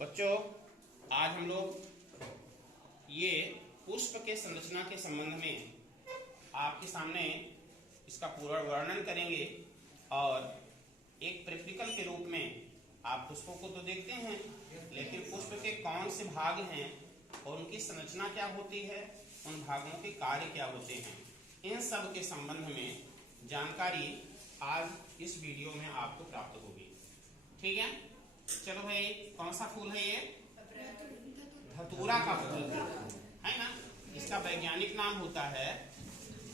बच्चों, आज हम लोग ये पुष्प के संरचना के संबंध में आपके सामने इसका पूरा वर्णन करेंगे और एक प्रैक्टिकल के रूप में आप पुष्पों को तो देखते हैं, लेकिन पुष्प के कौन से भाग हैं और उनकी संरचना क्या होती है, उन भागों के कार्य क्या होते हैं, इन सब के संबंध में जानकारी आज इस वीडियो में आपको प्राप्त होगी। ठीक है, चलो भाई, कौन सा फूल है ये? धतूरा का फूल है ना। इसका वैज्ञानिक नाम होता है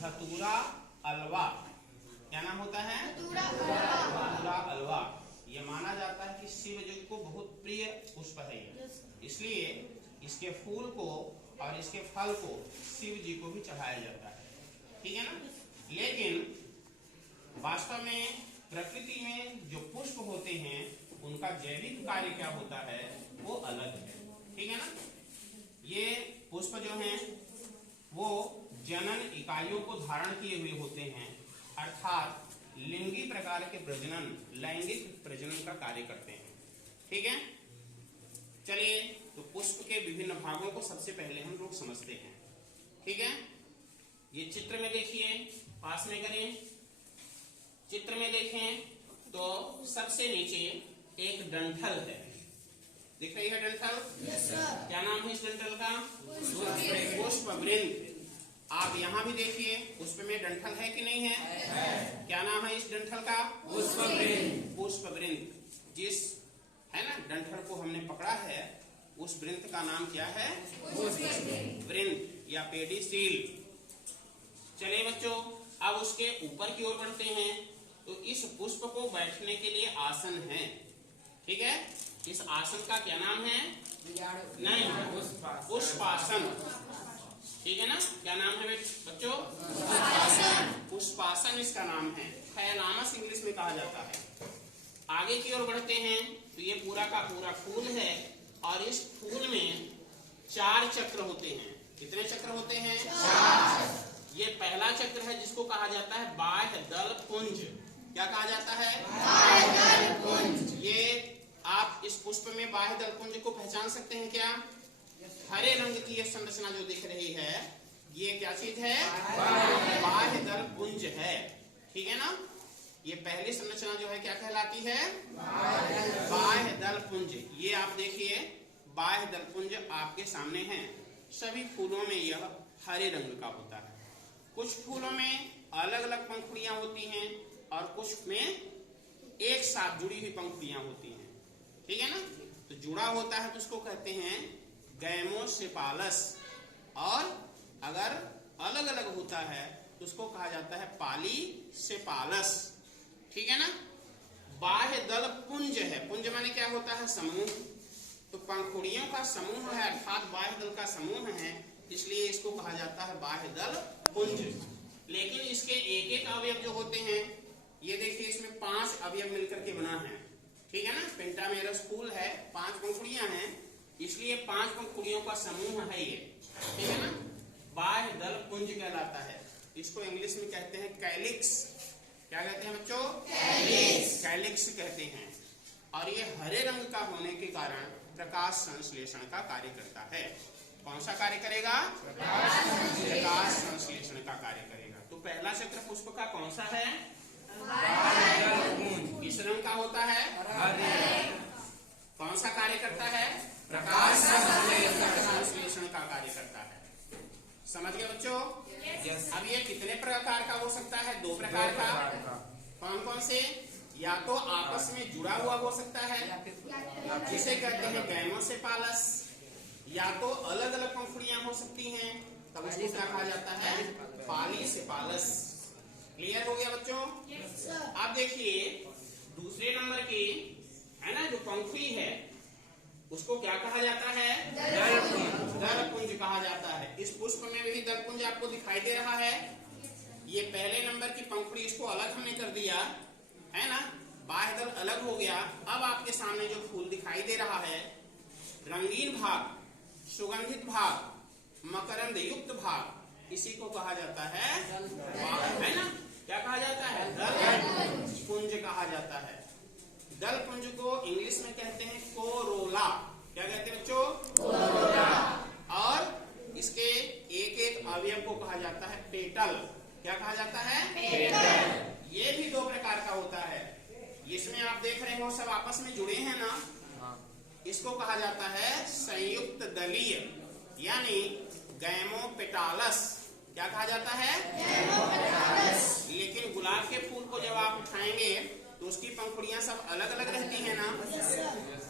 धतूरा अल्वा। क्या नाम होता है? धतूरा अल्वा। ये माना जाता है कि शिव जी को बहुत प्रिय पुष्प है ये, इसलिए इसके फूल को और इसके फल को शिव जी को भी चढ़ाया जाता है। ठीक है ना। लेकिन वास्तव में प्रकृति में जो पुष्प होते हैं उनका जैविक कार्य क्या होता है वो अलग है। ठीक है ना। ये पुष्प जो हैं वो जनन इकाइयों को धारण किए हुए होते हैं, अर्थात लिंगी प्रकार के प्रजनन, लैंगिक प्रजनन का कार्य करते हैं। ठीक है। चलिए, तो पुष्प के विभिन्न भागों को सबसे पहले हम लोग समझते हैं। ठीक है। ये चित्र में देखिए, पास में करें। चित्र में देखें तो सबसे नीचे एक डंठल है, दिख रही है डंठल? Yes sir. क्या नाम है इस डंठल का? पुष्पवृंत। आप यहाँ भी देखिए, पुष्प में डंठल है कि नहीं है? क्या नाम है इस डंठल का? पुष्पवृंत। पुष्पवृंत। जिस है ना डंठल को हमने पकड़ा है, उस वृंत का नाम क्या है? वृंत या पेडिसील। चलिए बच्चों, अब उसके ऊपर की ओर बढ़ते हैं तो इस पुष्प को बैठने के लिए आसन है। ठीक है। इस आसन का क्या नाम है? नहीं, पुष्पासन। ठीक है ना। क्या नाम है बच्चों? पुष्पासन इसका नाम है। थैलामस इंग्लिश में कहा जाता है। आगे की ओर बढ़ते हैं तो ये पूरा का पूरा फूल है और इस फूल में 4 चक्र होते हैं। कितने चक्र होते हैं? 4। ये पहला चक्र है जिसको कहा जाता है बाह्य दल पुंज। क्या कहा जाता है? बाह्य दल पुंज। ये आप इस पुष्प में बाह्य दल पुंज को पहचान सकते हैं क्या? हरे रंग की यह संरचना जो दिख रही है, ये क्या चीज है? बाह्य दल पुंज है। ठीक है ना। ये पहली संरचना जो है क्या कहलाती है? बाह्य दल पुंज। ये आप देखिए, बाह्य दल पुंज आपके सामने है। सभी फूलों में यह हरे रंग का होता है। कुछ फूलों में अलग अलग पंखुड़ियां होती हैं और कुछ में एक साथ जुड़ी हुई पंखुड़ियां होती हैं। ठीक है ना। तो जुड़ा होता है तो उसको कहते हैं गैमोसेपालस, और अगर अलग अलग होता है तो उसको कहा जाता है पॉलीसेपालस। ठीक है ना। बाह्य दल पुंज है। पुंज माने क्या होता है? समूह। तो पंखुड़ियों का समूह है, अर्थात बाह्य दल का समूह है, इसलिए इसको कहा जाता है बाह्य दल पुंज। लेकिन इसके एक एक अवयव जो होते हैं, ये देखिए, इसमें 5 अवयव मिलकर के बना है। ठीक है ना। पेंटामेरस फूल है, 5 पंखुड़ियां हैं, इसलिए 5 पंखुड़ियों का समूह है ये। ठीक है ना। बाह्य दल पुंज कहलाता है। इसको इंग्लिश में कहते हैं कैलिक्स। क्या कहते हैं बच्चों? कैलिक्स। कैलिक्स कहते हैं। और ये हरे रंग का होने के कारण प्रकाश संश्लेषण का कार्य करता है। कौन सा कार्य करेगा? प्रकाश संश्लेषण का कार्य करेगा। तो पहला चक्र पुष्प का कौन सा है? किस रंग का होता है? कौन सा कार्य करता है? प्रकाश संश्लेषण का कार्य करता है। समझ गए बच्चों? अब ये कितने प्रकार का हो सकता है? 2 प्रकार का। कौन कौन से? या तो आपस में जुड़ा हुआ हो सकता है, जिसे कहते हैं गैमोसेपालस, या तो अलग अलग पंखुड़ियां हो सकती हैं, तब उसको क्या कहा जाता है? पॉलीसेपालस। क्लियर हो गया बच्चों? अब देखिए, दूसरे नंबर की है ना जो पंखुड़ी है, उसको क्या कहा जाता है? दलपुंज कहा जाता है। इस पुष्प में भी दलपुंज आपको दिखाई दे रहा है। ये पहले नंबर की पंखुड़ी, इसको अलग हमने कर दिया है ना, बाह्य दल अलग हो गया। अब आपके सामने जो फूल दिखाई दे रहा है, रंगीन भाग, सुगंधित भाग, मकरंद युक्त भाग, इसी को कहा जाता है ना। क्या कहा जाता है? दल पुंज कहा जाता है। दल पुंज को इंग्लिश में कहते हैं कोरोला। क्या क्या कहा जाता है? पेटल। ये भी दो प्रकार का होता है। इसमें आप देख रहे हो सब आपस में जुड़े हैं ना, इसको कहा जाता है संयुक्त दलीय यानी गैमोपेटालस। क्या कहा जाता है? गैमोपेटालस। लेकिन गुलाब के फूल को जब आप उठाएंगे तो उसकी पंखुड़ियां सब अलग अलग रहती हैं ना,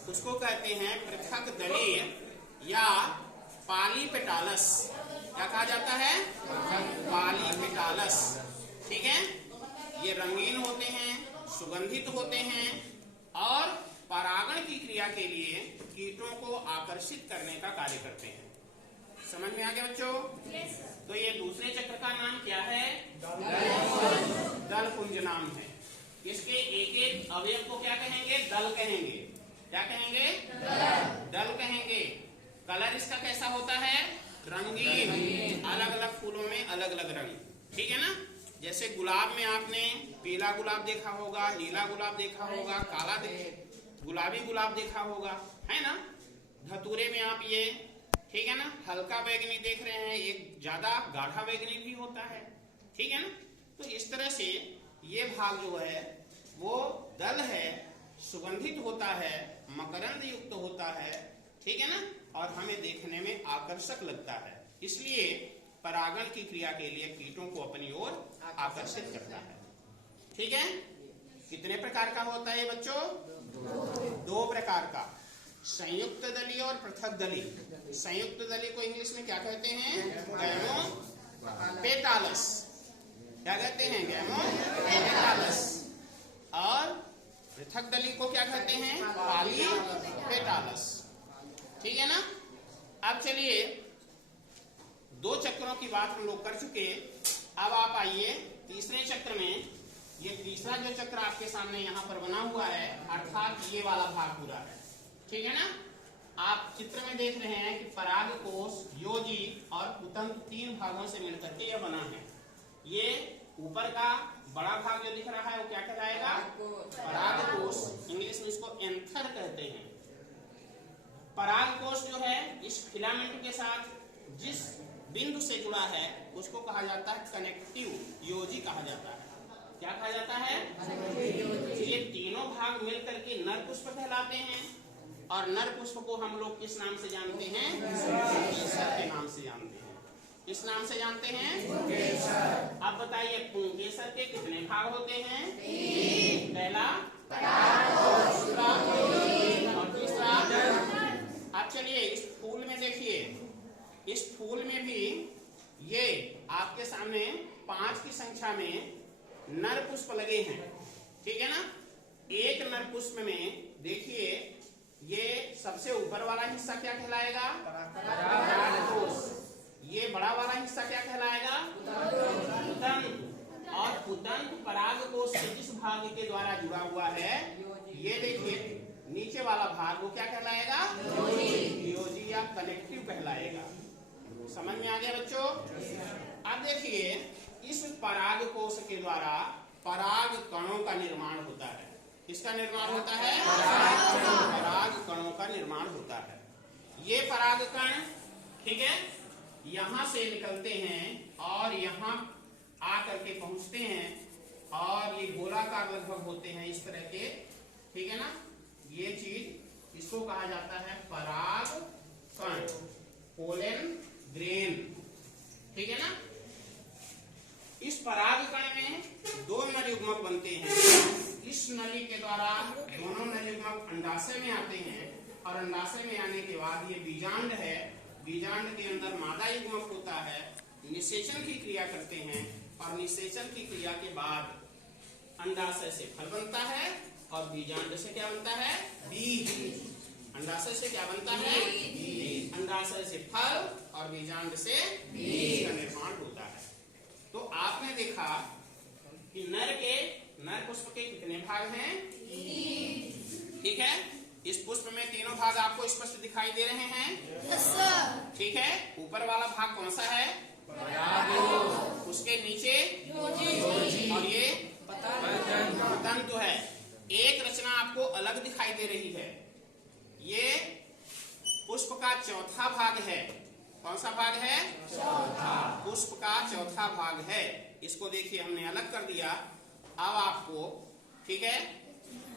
उसको कहते हैं पृथक दलीय या पॉलीपेटालस। क्या कहा जाता है? पॉलीपेटालस। ठीक है, ये रंगीन होते हैं, सुगंधित होते हैं और परागण की क्रिया के लिए कीटों को आकर्षित करने का कार्य करते हैं। समझ में आ गया बच्चों? तो ये दूसरे चक्र का नाम क्या है? दल पुंज नाम है। इसके एक एक अवयव को क्या कहेंगे? दल कहेंगे। क्या कहेंगे? दल कहेंगे। कलर इसका कैसा होता है? रंगीन, अलग अलग फूलों में अलग अलग रंग। ठीक है ना, जैसे गुलाब में आपने पीला गुलाब देखा होगा, नीला गुलाब देखा होगा, काला गुलाबी गुलाब देखा होगा, है ना। धतूरे में आप ये, ठीक है ना, हल्का बैगनी देख रहे हैं, एक ज्यादा गाढ़ा बैगनी भी होता है। ठीक है ना, तो इस तरह से ये भाग जो है वो दल है, सुगंधित होता है, मकरंद युक्त होता है। ठीक है ना, और हमें देखने में आकर्षक लगता है, इसलिए परागण की क्रिया के लिए कीटों को अपनी ओर आकर्षित करता है। ठीक है, कितने प्रकार का होता है बच्चों? दो प्रकार का, संयुक्त दली और पृथक दली। संयुक्त दली को इंग्लिश में क्या कहते हैं? गैमोपेटालस। क्या कहते हैं? गैमोपेटालस। और पृथक दली को क्या कहते हैं? पॉलीपेटालस। ठीक है ना। अब चलिए, दो चक्रों की बात हम लोग कर चुके, अब आप आइए तीसरे चक्र में। ये तीसरा जो चक्र आपके सामने यहाँ पर बना हुआ है, अर्थात ये वाला भाग पूरा है। ठीक है ना, आप चित्र में देख रहे हैं कि परागकोश, योजी और कुतंत्र तीन भागों से मिलकर के यह बना है। ये ऊपर का बड़ा भाग जो दिख रहा है वो क्या कहलाएगा? परागकोश। इंग्लिश में इसको एंथर कहते हैं। परागकोश जो है इस फिलामेंट के साथ जिस बिंदु से जुड़ा है उसको कहा जाता है कनेक्टिव योजी कहा जाता है। क्या कहा जाता है? ये तीनों भाग मिलकर के नर पुष्प कहलाते हैं, और नर पुष्प को हम लोग किस नाम से जानते हैं? पुंकेसर के नाम से जानते हैं। किस नाम से जानते हैं? पुंकेसर। अब बताइए, पुंकेसर के कितने भाग होते हैं? पहला दूसरा और तीसरा। अब चलिए इस फूल में देखिए, इस फूल में भी ये आपके सामने 5 की संख्या में नर पुष्प लगे हैं। ठीक है ना, एक नर पुष्प में देखिए ये सबसे ऊपर वाला हिस्सा क्या कहलाएगा? परागकोश। ये बड़ा वाला हिस्सा क्या कहलाएगा? कुतंत्र। और कुतंत्र परागकोश के जिस भाग के द्वारा जुड़ा हुआ है, ये देखिए नीचे वाला भाग वो क्या कहलाएगा? योजी या कनेक्टिव कहलाएगा। समझ में आ गया बच्चों? अब देखिए, इस परागकोश के द्वारा पराग कणों का निर्माण होता है। किसका निर्माण होता है? पराग कणों का निर्माण होता है। ये पराग कण, ठीक है, यहां से निकलते हैं और यहां आकर के पहुंचते हैं, और ये गोलाकार लगभग होते हैं इस तरह के। ठीक है ना, ये चीज, इसको कहा जाता है पराग कण, पोलन ग्रेन। ठीक है ना, इस पराग कण में 2 नर युग्मक बनते हैं। इस नली के द्वारा दोनों नर युग्मक अंडाशय में आते हैं, और अंडाशय में आने के बाद ये बीजांड है, बीजांड के अंदर मादा युग्मक होता है, निषेचन की क्रिया करते हैं, और निषेचन की क्रिया के बाद अंडाशय से फल बनता है, और बीजांड से क्या बनता है? बीज। अंडाशय से क्या बनता है? बीज। अंडाशय से फल और बीजांड से बीज का निर्माण होता है। तो आपने देखा कि नर पुष्प के कितने भाग हैं? 3। ठीक है, इस पुष्प में तीनों भाग आपको स्पष्ट दिखाई दे रहे हैं। ठीक है, ऊपर वाला भाग कौन सा है? उसके नीचे और ये तंतु है। एक रचना आपको अलग दिखाई दे रही है, ये पुष्प का चौथा भाग है। कौन सा भाग है? चौथा। पुष्प का चौथा भाग है। इसको देखिए हमने अलग कर दिया। अब आपको, ठीक है,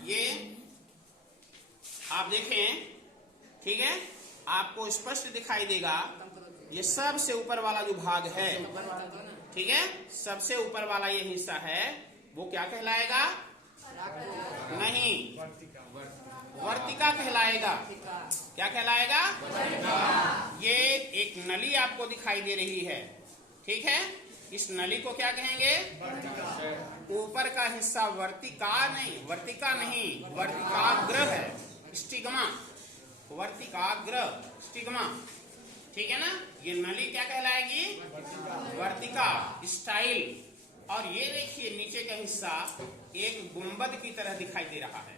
ये आप देखें, ठीक है, आपको स्पष्ट दिखाई देगा। ये सबसे ऊपर वाला जो भाग है, ठीक है, सबसे ऊपर वाला ये हिस्सा है, वो क्या कहलाएगा? नहीं, वर्तिका कहलाएगा। क्या कहलाएगा? ये एक नली आपको दिखाई दे रही है, ठीक है, इस नली को क्या कहेंगे? ऊपर का हिस्सा वर्तिका नहीं, वर्तिकाग्र है, स्टिग्मा, वर्तिकाग्र, स्टिग्मा, ठीक है ना। ये नली क्या कहलाएगी? वर्तिका, स्टाइल। और ये देखिए नीचे का हिस्सा एक गुंबद की तरह दिखाई दे रहा है।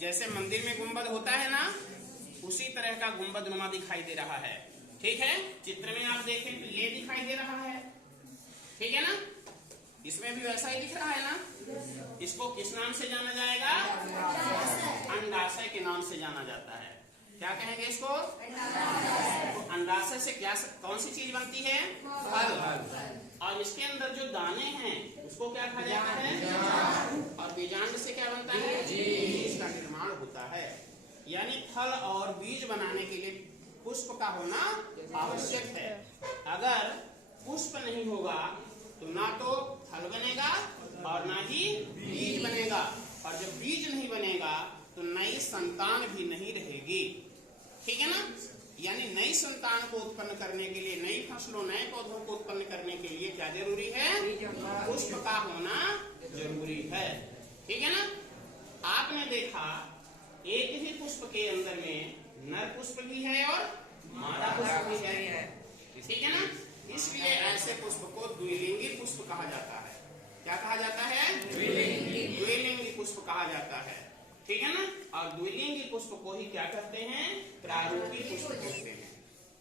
जैसे मंदिर में गुंबद होता है ना, उसी तरह का गुंबद नुमा दिखाई दे रहा है, ठीक है। चित्र में आप देखें तो ये दिखाई दे रहा है, ठीक है ना। इसमें भी वैसा ही दिख रहा है ना। इसको किस नाम से जाना जाएगा? अंडाशय के नाम से जाना जाता है। क्या कहेंगे इसको? तो अंडाशय से क्या, कौन सी चीज बनती है? फल। और इसके अंदर जो दाने हैं उसको क्या कहा जाता है? और बीजांड से क्या बनता है? बीज का निर्माण होता है। यानी फल और बीज बनाने के लिए पुष्प का होना आवश्यक है। अगर पुष्प नहीं होगा तो ना तो फल बनेगा और ना ही बीज बनेगा। और जब बीज नहीं बनेगा तो नई संतान भी नहीं रहेगी, ठीक है ना। यानी नई संतान को उत्पन्न करने के लिए, नई फसलों, नए पौधों को उत्पन्न करने के लिए क्या जरूरी है? पुष्प का होना जरूरी है, ठीक है ना। आपने देखा एक ही पुष्प के अंदर में नर पुष्प भी है और मादा पुष्प भी है, ठीक है ना। इसलिए ऐसे पुष्प को द्विलिंगी पुष्प कहा जाता है। क्या कहा जाता है? द्विलिंगी पुष्प कहा जाता है, ठीक है ना। और द्विलिंगी पुष्प को ही क्या कहते हैं? प्रारूपी पुष्प कहते हैं।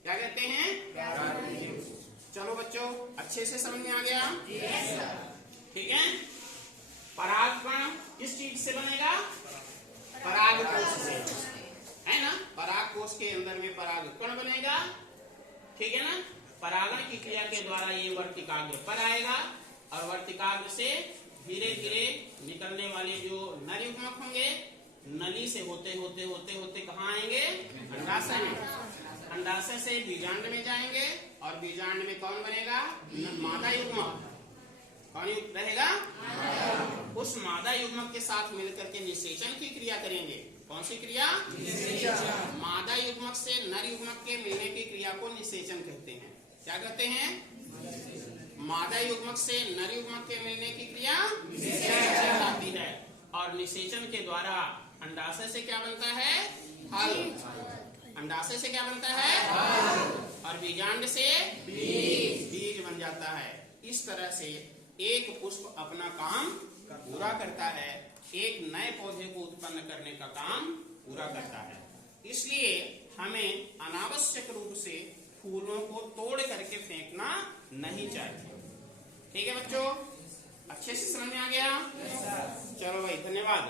क्या कहते हैं? प्रारूपी पुष्प। चलो बच्चों, अच्छे से समझ में आ गया? ठीक है। परागकण किस चीज से बनेगा? परागकोश से, है ना। परागकोश के अंदर में परागकण बनेगा, ठीक है ना। परागण की क्रिया के द्वारा ये वर्तिकाग्र पर आएगा और वर्तिकाग्र से धीरे धीरे निकलने वाले जो नर युग्मक होंगे, नली से होते होते होते होते कहाँ आएंगे? अंडाशय में। अंडाशय से बीजांड में जाएंगे और बीजांड में कौन बनेगा? मादा युग्मक। कौन रहेगा? उस मादा युग्मक के साथ मिलकर के निषेचन की क्रिया करेंगे। कौन सी क्रिया? निषेचन। मादा युग्मक से नर युग्मक के मिलने की क्रिया को निषेचन कहते हैं। क्या कहते हैं? मादा युग्मक से नर युग्मक के मिलने की क्रिया निषेचन आती है। और निषेचन के द्वारा अंडाशय से क्या बनता है? फल। अंडाशय से क्या बनता है? और बीजांड से बीज बन जाता है। इस तरह से एक पुष्प अपना काम पूरा करता है, एक नए पौधे को उत्पन्न करने का काम पूरा करता है। इसलिए हमें अनावश्यक रूप से फूलों को तोड़ करके फेंकना नहीं चाहिए, ठीक है बच्चों। अच्छे से समझ में आ गया? चलो भाई, धन्यवाद।